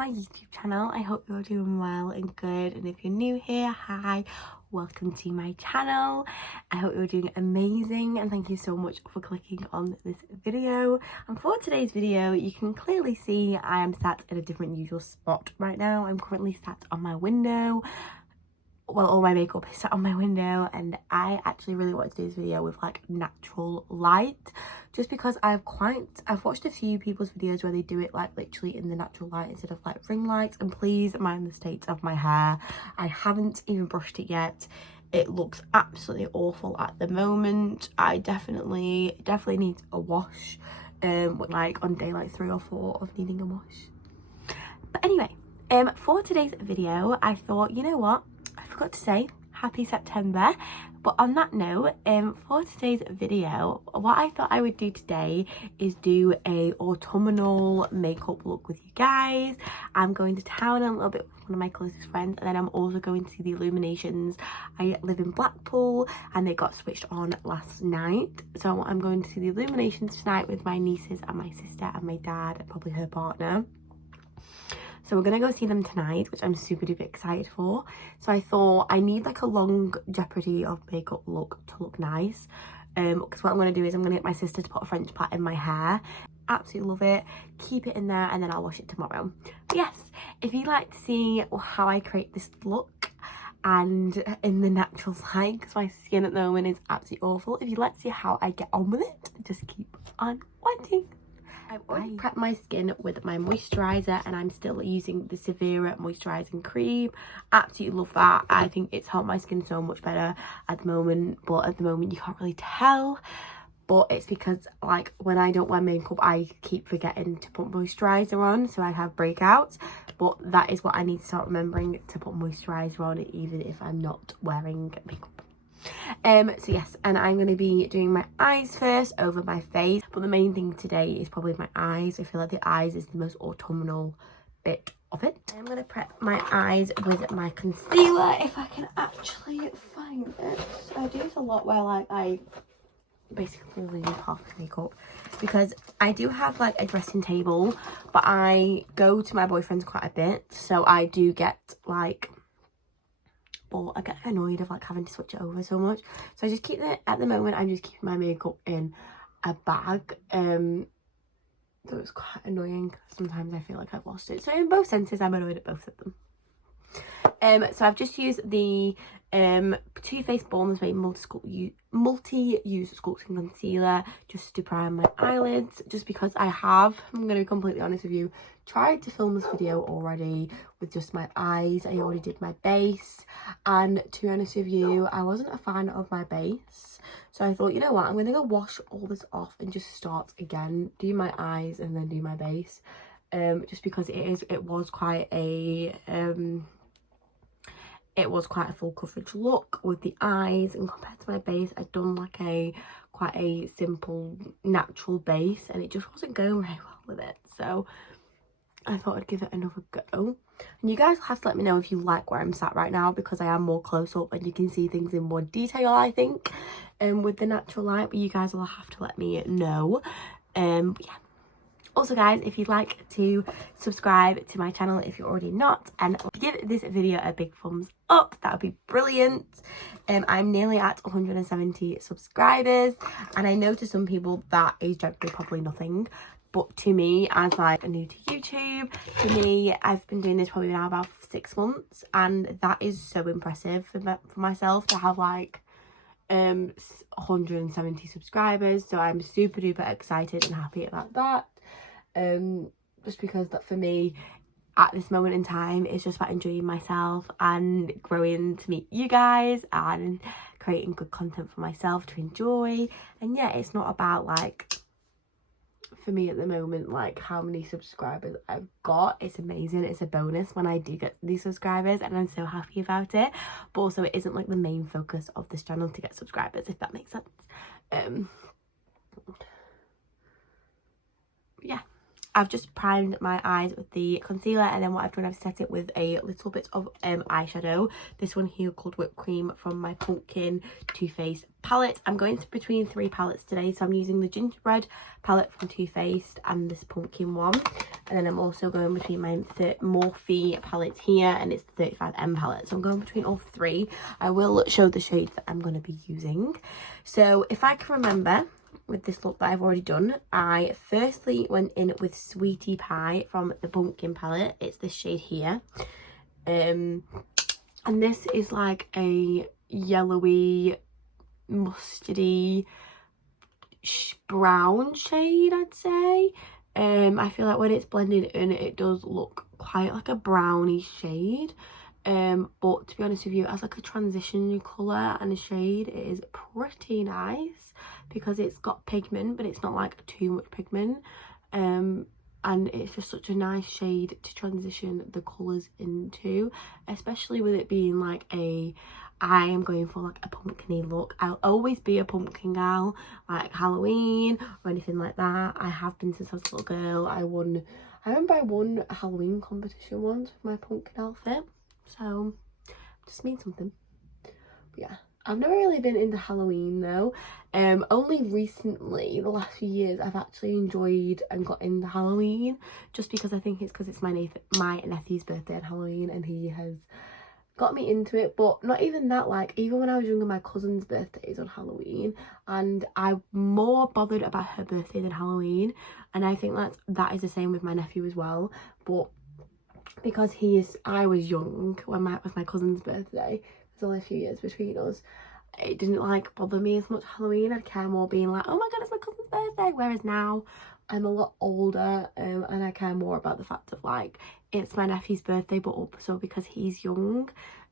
my YouTube channel. I hope you're doing well and good, and if you're new here, hi, welcome to my channel. I hope you're doing amazing and thank you so much for clicking on this video. And for today's video, you can clearly see I am sat in a different usual spot right now. I'm currently sat on my window. Well, all my makeup is sat on my window, and I actually really want to do this video with like natural light, just because I've watched a few people's videos where they do it like literally in the natural light instead of like ring lights. And please mind the state of my hair. I haven't even brushed it yet. It looks absolutely awful at the moment. I definitely need a wash, like on day like 3 or 4 of needing a wash. But anyway, for today's video, I thought, you know what, I forgot to say happy September. But on that note, for today's video, what I thought I would do today is do a autumnal makeup look with you guys. I'm going to town a little bit with one of my closest friends, and then I'm also going to see the Illuminations. I live in Blackpool and they got switched on last night, so I'm going to see the Illuminations tonight with my nieces and my sister and my dad and probably her partner. So we're gonna go see them tonight, which I'm super duper excited for. So I thought I need like a long jeopardy of makeup look to look nice. Because what I'm gonna do is I'm gonna get my sister to put a French plait in my hair. Absolutely love it. Keep it in there and then I'll wash it tomorrow. But yes, if you'd like to see how I create this look and in the natural light, because my skin at the moment is absolutely awful. If you'd like to see how I get on with it, just keep on watching. I've already prepped my skin with my moisturiser, and I'm still using the Severa moisturising cream. Absolutely love that. I think it's helped my skin so much better at the moment, but at the moment you can't really tell. But it's because like when I don't wear makeup, I keep forgetting to put moisturiser on, so I have breakouts. But that is what I need to start remembering, to put moisturiser on even if I'm not wearing makeup. So yes, and I'm going to be doing my eyes first over my face, but the main thing today is probably my eyes. I feel like the eyes is the most autumnal bit of it. I'm going to prep my eyes with my concealer, if I can actually find it. I do this a lot where like I basically leave half the makeup, because I do have like a dressing table, but I go to my boyfriend's quite a bit, so I do get like, but I get annoyed of like having to switch it over so much, so I just keep it. At the moment I'm just keeping my makeup in a bag, so it's quite annoying. Sometimes I feel like I've lost it, so in both senses I'm annoyed at both of them. So I've just used the Too Faced Born Made multi-use sculpting concealer just to prime my eyelids, just because I'm going to be completely honest with you, tried to film this video already with just my eyes. I already did my base, and to be honest with you, I wasn't a fan of my base, so I thought, you know what, I'm going to go wash all this off and just start again, do my eyes and then do my base, just because it was quite a full coverage look with the eyes, and compared to my base, I'd done like quite a simple natural base, and it just wasn't going very well with it, so I thought I'd give it another go. And you guys will have to let me know if you like where I'm sat right now, because I am more close up and you can see things in more detail, I think, with the natural light, but you guys will have to let me know. But yeah. Also guys, if you'd like to subscribe to my channel if you're already not, and give this video a big thumbs up, that would be brilliant. I'm nearly at 170 subscribers, and I know to some people that is generally probably nothing, but to me, as like new to YouTube, to me, I've been doing this probably now about 6 months, and that is so impressive for myself to have like 170 subscribers. So I'm super duper excited and happy about that. Just because that for me at this moment in time is just about enjoying myself and growing to meet you guys and creating good content for myself to enjoy. And yeah, it's not about like, for me at the moment, like how many subscribers I've got. It's amazing, it's a bonus when I do get these subscribers, and I'm so happy about it, but also it isn't like the main focus of this channel to get subscribers, if that makes sense. Yeah, I've just primed my eyes with the concealer, and then what I've done, I've set it with a little bit of eyeshadow. This one here called Whipped Cream from my Pumpkin Too Faced palette. I'm going between 3 palettes today, so I'm using the gingerbread palette from Too Faced and this pumpkin one, and then I'm also going between my Morphe palette here, and it's the 35M palette, so I'm going between all 3. I will show the shades that I'm going to be using. So if I can remember, with this look that I've already done, I firstly went in with Sweetie Pie from the pumpkin palette. It's this shade here, and this is like a yellowy mustardy brown shade, I'd say. I feel like when it's blended in, it does look quite like a brownie shade, but to be honest with you, as like a transition colour and a shade, it is pretty nice because it's got pigment, but it's not like too much pigment, and it's just such a nice shade to transition the colours into, especially with it being like I am going for like a pumpkin-y look. I'll always be a pumpkin gal, like Halloween or anything like that. I have been since I was a little girl. I remember I won a Halloween competition once with my pumpkin outfit, so just means something. But yeah, I've never really been into Halloween though. Only recently, the last few years, I've actually enjoyed and got into Halloween, just because I think it's because it's my nephew's birthday on Halloween, and he has got me into it. But not even that, like even when I was younger, my cousin's birthday is on Halloween, and I'm more bothered about her birthday than Halloween, and I think that is the same with my nephew as well. But because I was young when it was my cousin's birthday, there's only a few years between us, it didn't like bother me as much Halloween. I'd care more being like, oh my god, it's my cousin's birthday, whereas now I'm a lot older, and I care more about the fact of like it's my nephew's birthday, but also because he's young,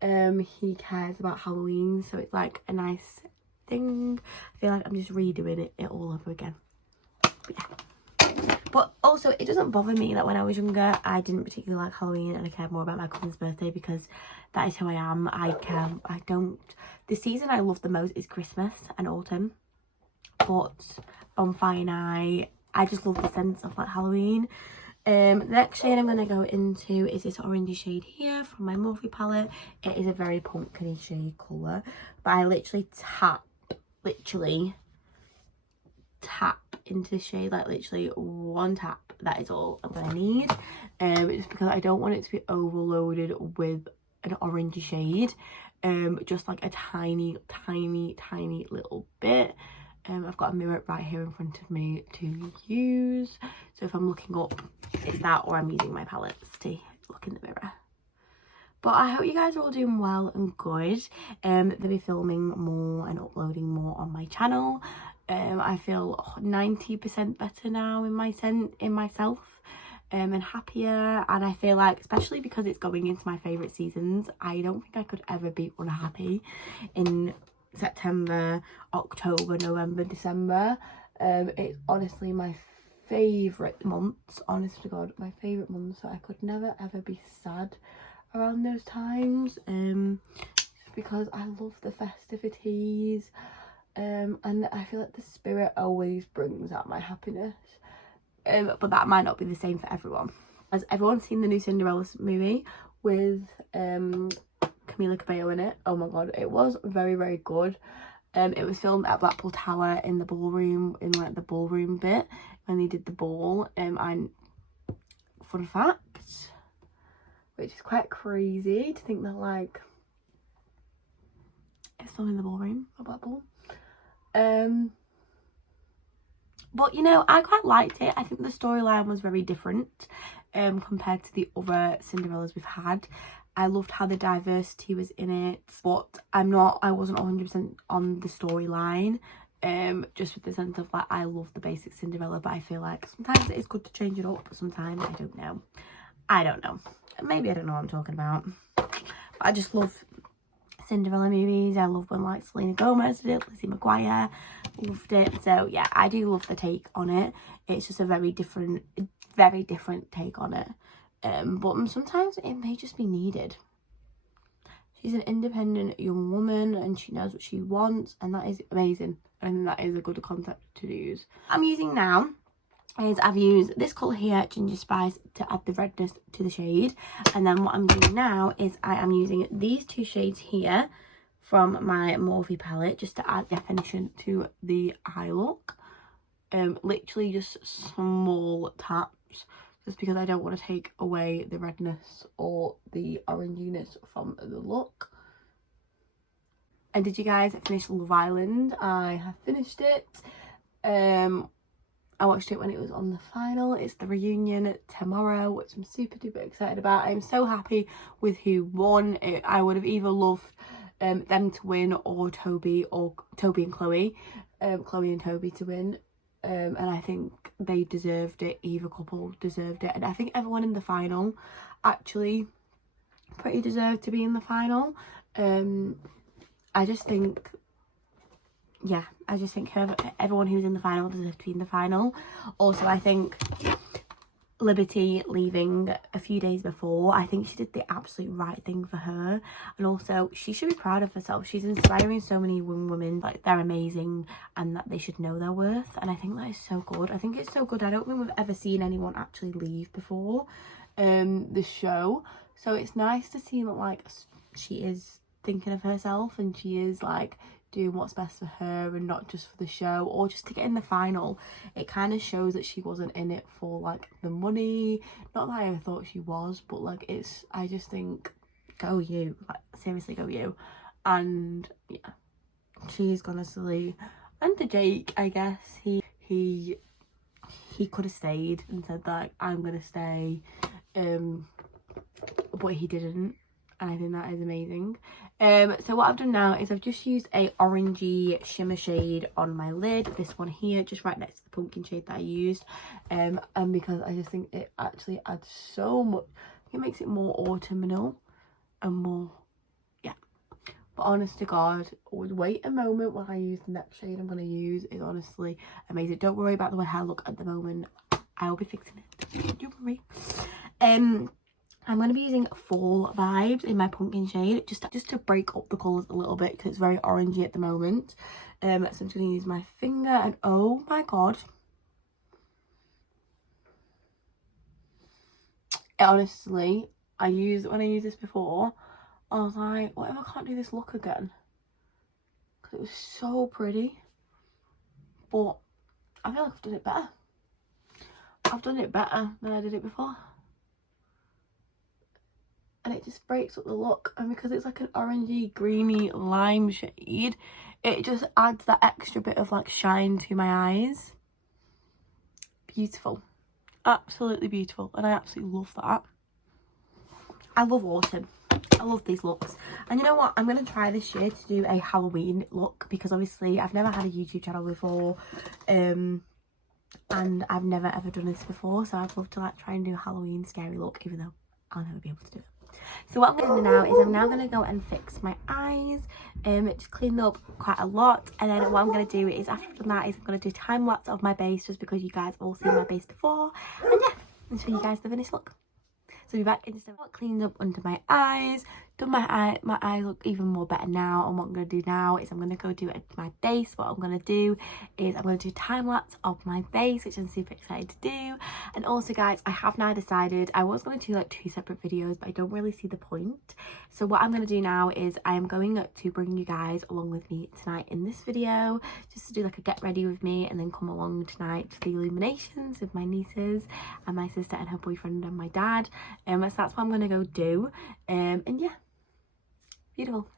he cares about Halloween, so it's like a nice thing. I feel like I'm just redoing it all over again. But yeah. But also, it doesn't bother me that when I was younger, I didn't particularly like Halloween and I cared more about my cousin's birthday, because that is who I am. The season I love the most is Christmas and autumn. But I'm fine. I just love the sense of like Halloween. The next shade I'm going to go into is this orangey shade here from my Morphe palette. It is a very pumpkin-y shade colour, but I literally tap into the shade, like literally one tap, that is all I'm gonna need, just because I don't want it to be overloaded with an orangey shade, just like a tiny little bit. I've got a mirror right here in front of me to use, so if I'm looking up, it's that, or I'm using my palettes to look in the mirror. But I hope you guys are all doing well and good. They'll be filming more and uploading more on my channel. I feel 90% better now in myself, and happier, and I feel like, especially because it's going into my favourite seasons, I don't think I could ever be unhappy in September, October, November, December. It's honestly my favourite months, honest to God, my favourite months, so I could never ever be sad around those times, because I love the festivities, and I feel like the spirit always brings out my happiness, but that might not be the same for everyone. Has everyone seen the new Cinderella movie with Camila Cabello in it? Oh my god, it was very good. It was filmed at Blackpool Tower in the ballroom, in like the ballroom bit when they did the ball, and fun fact, which is quite crazy to think that like it's filmed in the ballroom of Blackpool. But you know, I quite liked it. I think the storyline was very different compared to the other Cinderellas we've had. I loved how the diversity was in it, but I wasn't 100% on the storyline, just with the sense of like, I love the basic Cinderella, but I feel like sometimes it is good to change it up, but sometimes I don't know, maybe I don't know what I'm talking about. But I just love Cinderella movies. I love when like Selena Gomez did it, Lizzie McGuire, loved it. So yeah, I do love the take on it. It's just a very different take on it, but sometimes it may just be needed. She's an independent young woman and she knows what she wants, and that is amazing, and that is a good concept to use. I'm using now is I've used this colour here, Ginger Spice, to add the redness to the shade. And then what I'm doing now is I am using these two shades here from my Morphe palette just to add definition to the eye look. Literally just small taps, just because I don't want to take away the redness or the oranginess from the look. And did you guys finish Love Island? I have finished it. I watched it when it was on the final. It's the reunion tomorrow, which I'm super duper excited about. I'm so happy with who won. I would have either loved them to win, or Toby and Chloe. Chloe and Toby to win. And I think they deserved it. Either couple deserved it. And I think everyone in the final actually pretty deserved to be in the final. I just think everyone who's in the final deserves to be in the final. Also, I think Liberty leaving a few days before, I think she did the absolute right thing for her. And also, she should be proud of herself. She's inspiring so many women, like they're amazing and that they should know their worth. And I think that is so good. I think it's so good. I don't think we've ever seen anyone actually leave before the show. So it's nice to see that, like, she is thinking of herself and she is like doing what's best for her and not just for the show or just to get in the final. It kind of shows that she wasn't in it for like the money. Not that I ever thought she was, but like I just think, go you, like seriously go you. And yeah, she's gonna sleep. And to Jake, I guess he could have stayed and said like, I'm gonna stay, but he didn't. And I think that is amazing. So what I've done now is I've just used a orangey shimmer shade on my lid, this one here, just right next to the pumpkin shade that I used, and because I just think it actually adds so much. It makes it more autumnal and more, yeah. But honest to God, wait a moment while I use the next shade I'm going to use. It's honestly amazing. Don't worry about the way I look at the moment. I'll be fixing it. Don't worry. I'm going to be using Fall Vibes in my pumpkin shade just to break up the colours a little bit because it's very orangey at the moment. So I'm just going to use my finger and oh my God. Honestly, when I used this before, I was like, what if I can't do this look again? Because it was so pretty. But I feel like I've done it better. I've done it better than I did it before. And it just breaks up the look, and because it's like an orangey greeny lime shade, it just adds that extra bit of like shine to my eyes. Beautiful, absolutely beautiful, and I absolutely love that. I love autumn. I love these looks. And you know what, I'm going to try this year to do a Halloween look, because obviously I've never had a YouTube channel before, and I've never ever done this before, so I'd love to like try and do a Halloween scary look, even though I'll never be able to do it. So what I'm going to do now is I'm now going to go and fix my eyes, just clean them up quite a lot, and then what I'm going to do is after I've done that is I'm going to do time lapse of my base, just because you guys have all seen my base before, and yeah, and show you guys the finished look. So we'll be back in just a minute. Cleaned up under my eyes, done my eyes look even more better now. And what I'm going to do now is I'm going to go do my base. What I'm going to do is I'm going to do time lapse of my base, which I'm super excited to do. And also guys, I have now decided I was going to do like 2 separate videos, but I don't really see the point. So what I'm going to do now is I am going to bring you guys along with me tonight in this video, just to do like a get ready with me, and then come along tonight to the Illuminations with my nieces and my sister and her boyfriend and my dad. So that's what I'm going to go do. And yeah, beautiful.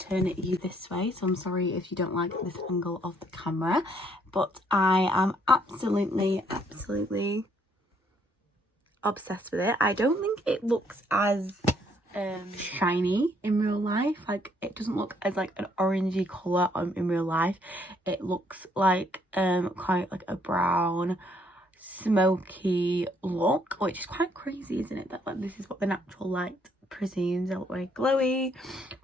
turn you this way, so I'm sorry if you don't like this angle of the camera, but I am absolutely obsessed with it. I don't think it looks as shiny in real life. Like, it doesn't look as like an orangey colour in real life. It looks like quite like a brown smoky look, which is quite crazy, isn't it, that like this is what the natural light presumes. They look very glowy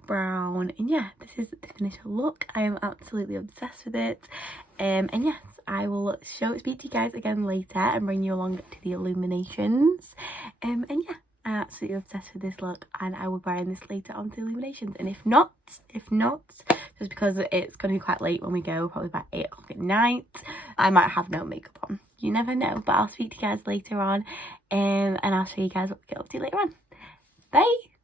brown, and yeah, this is the finished look. I am absolutely obsessed with it, and yes, I will speak to you guys again later and bring you along to the Illuminations, and yeah, I'm absolutely obsessed with this look, and I will be wearing this later on to Illuminations. And if not, just because it's going to be quite late when we go, probably about 8 o'clock at night, I might have no makeup on. You never know, but I'll speak to you guys later on, and I'll show you guys what we get up to later on. Bye!